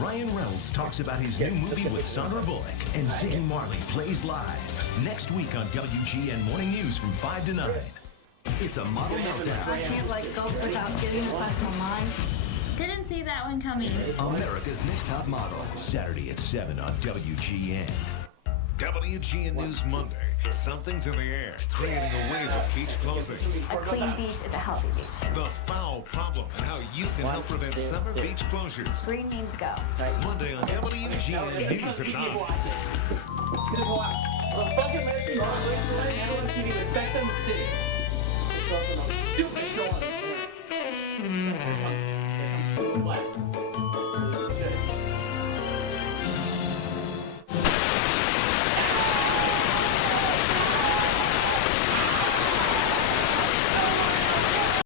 Ryan Reynolds talks about his new movie with Sandra Bullock, and Ziggy Marley plays live. Next week on WGN Morning News from 5 to 9. It's a model meltdown. I can't let go without getting inside my mind. Didn't see that one coming. America's Next Top Model. Saturday at 7 on WGN. WGN News Monday. Something's in the air, creating a wave of beach closings. A clean beach is a healthy beach. The foul problem and how you can help prevent summer beach closures. Green means go. Monday on WGN News at 9. It's gonna go out. The fucking American Rock Race tonight and on TV with Sex and the City. It's not the most stupid show on the internet. What?